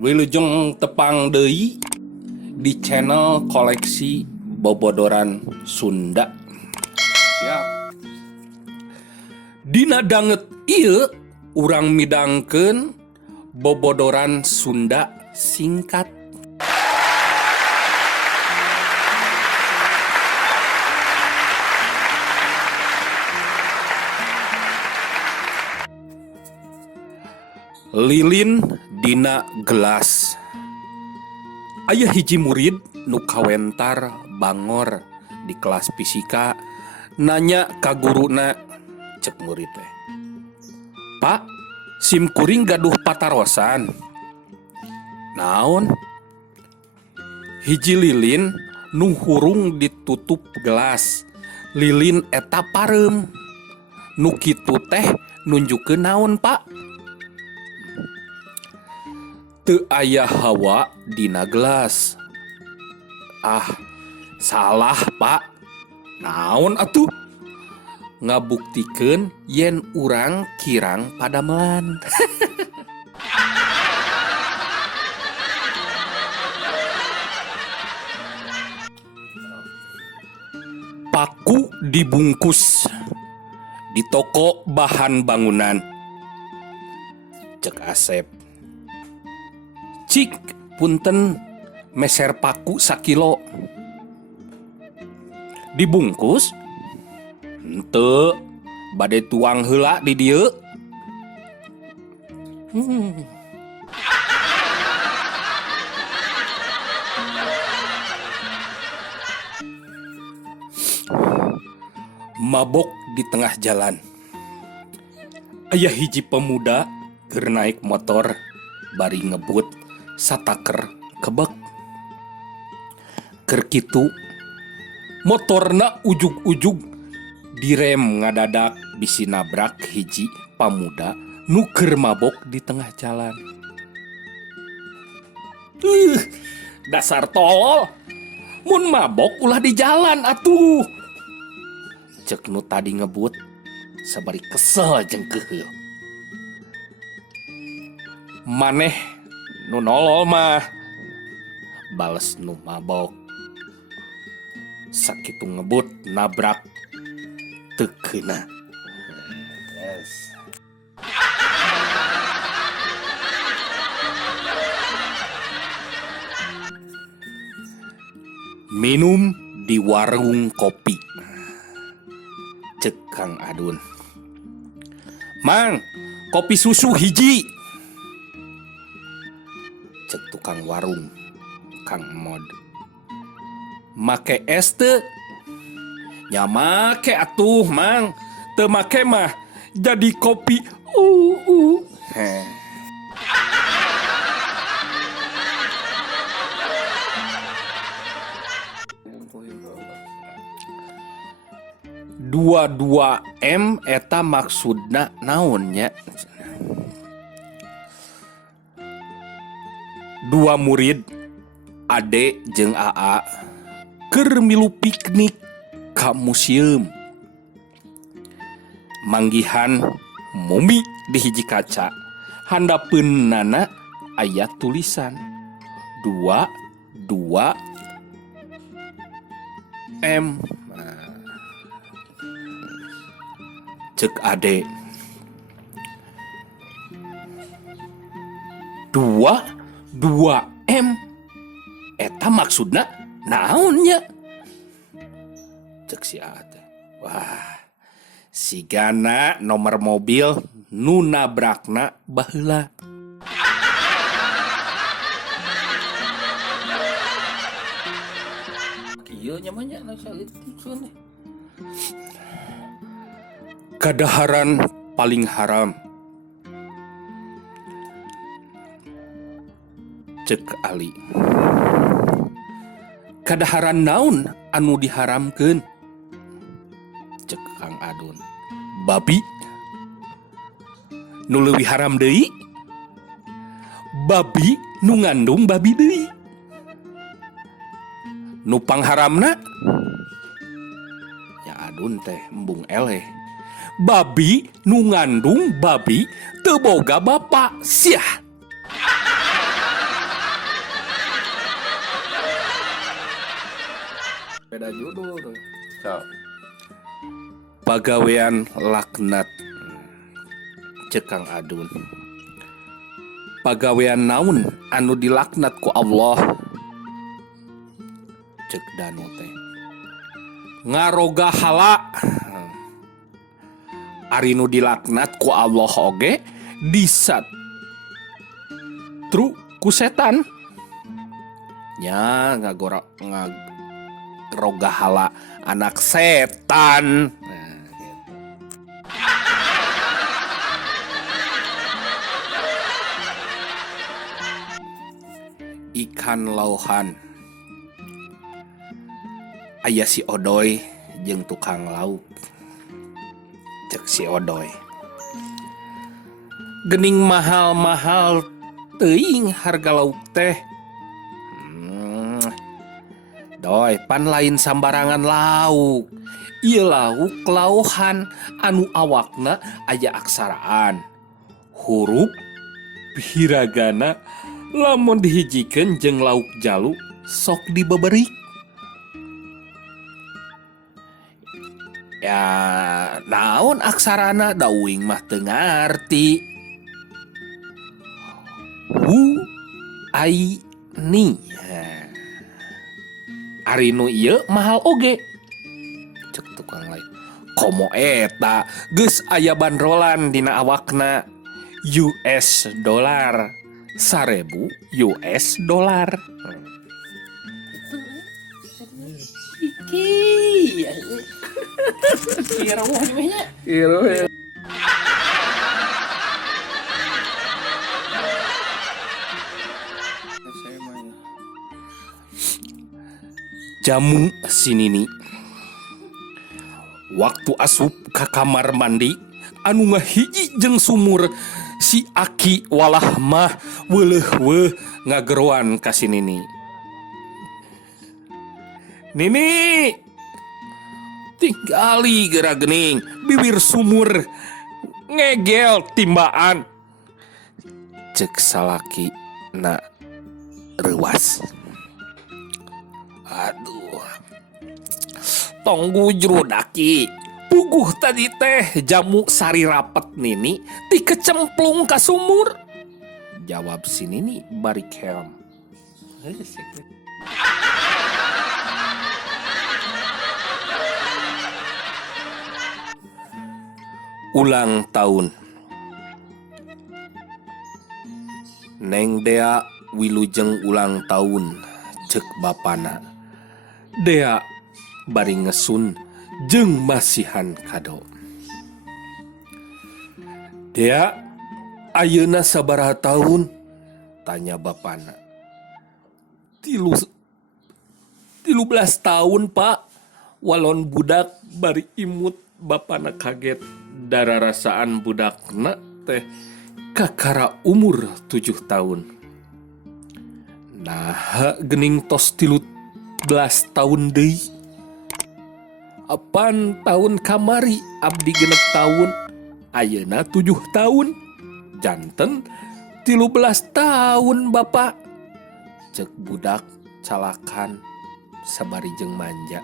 Wilujeng tepang deui di channel koleksi bobodoran Sunda. Siap. Dina danget ieu urang midangkeun bobodoran Sunda singkat. Lilin dina gelas. Aya hiji murid nu kawentar bangor di kelas fisika nanya ka guruna, cek murid teh, "Pak, sim kuring gaduh patarosan." "Naon?" "Hiji lilin nu hurung ditutup gelas. Lilin eta pareum. Nu kitu teh nunjukeun naon, Pak?" "Teu aya hawa dina gelas." "Ah, salah, Pak." "Naon atuh?" "Ngabuktikeun yen urang kirang padamelan." Paku dibungkus di toko bahan bangunan. Cek Asep, "Cik, punten meser paku sakilo." "Dibungkus?" "Henteu, bade tuang heula di dieu." Mabok di tengah jalan. Aya hiji pemuda keur naik motor bari ngebut sataker kebek. Keur kitu motorna ujug-ujug direm ngadadak bisi nabrak hiji pamuda nu keur mabok di tengah jalan. Dasar tolol, mun mabok ulah di jalan atuh, cek nu tadi ngebut sabari kesel jeung keuheul. "Maneh nu nolol mah," bales nu mabok. Sakitu ngebut nabrak teu keuna. Minum di warung kopi. Cek Kang Adun, "Mang, kopi susu hiji." Cek tukang warung, Kang Mod, "Make es teu?" "Ya make atuh, Mang. Teu make mah jadi kopi Heh. Dua M eta maksudna naon nya? Dua murid Ade jeung AA keur milu piknik ka museum. Manggihan mumi di hiji kaca, handapeunana aya tulisan 2 M. Cek Ade, 2 M eta maksudna naon nya? Cek si Ade, "Wah, sigana nomor mobil nu nabrakna baheula." Kieu nya mah nya saeutik. Kadaharan paling haram. Cek Ali, "Kadaharan naon anu diharamkeun?" Cek Kang Adun, "Babi." "Nu leuwih haram deui?" "Babi nu ngandung babi deui." "Nu pangharamna?" Ya Adun teh embung eleh. "Babi nu ngandung babi teu boga bapa." Siah. beda judul. Sok. Pagawean laknat. Cek Kang Adun. Pagawean naun anu dilaknat ku Allah. Cek Danu teh. Ngaroga hala. Ari nu dilaknat ku Allah oge disat tru ku setan. Nya ngaroga hala anak setan. Nah, gitu. Ikan lauhan. Aya si Odoy jeung tukang lauk. Cek si Odoy. Gening mahal-mahal teuing harga lauk teh. Doi, pan lain sambarangan lauk. Ieu lauk lauhan anu awakna aya aksaraan. Huruf hiragana lamun dihijikeun jeung lauk jalu sok dibeuberik. Ya, naon aksarana dauing mah teu ngarti. Wu ai ni. Ari nu ieu mahal oge. Cek tukang lain. Komo eta geus aya bandrolan dina awakna. US dollar. 1000 US dollar. Iki. Kira wah nya. Kira. Jamu sinini. Waktu asup ka kamar mandi anu ngahiji jeung sumur si Aki walah mah weuleuh weuh ngageroan ka si Nini. Nini, tinggali geura geuning bibir sumur ngegel timbaan. Cek salaki na reuas. Aduh. Tong gujrud Aki. Puguh tadi teh jamu sari rapet Nini dikecemplung ka sumur. Jawab si Nini bari keom. Ulang tahun. Neng Dea wilujeng ulang tahun cek bapana. Dea bari ngesun jeung masihan kado. Dea, ayeuna sabaraha tahun? Tanya bapana. 13 tahun pak. Walon budak bari imut bapana kaget. Dararasaan budakna teh kakara umur 7 tahun. Nah gening tos 13 tahun deui. Apan tahun kamari abdi genep tahun. Ayeuna 7 tahun. Janten 13 tahun bapak. Cek budak calakan sabari jeung manja.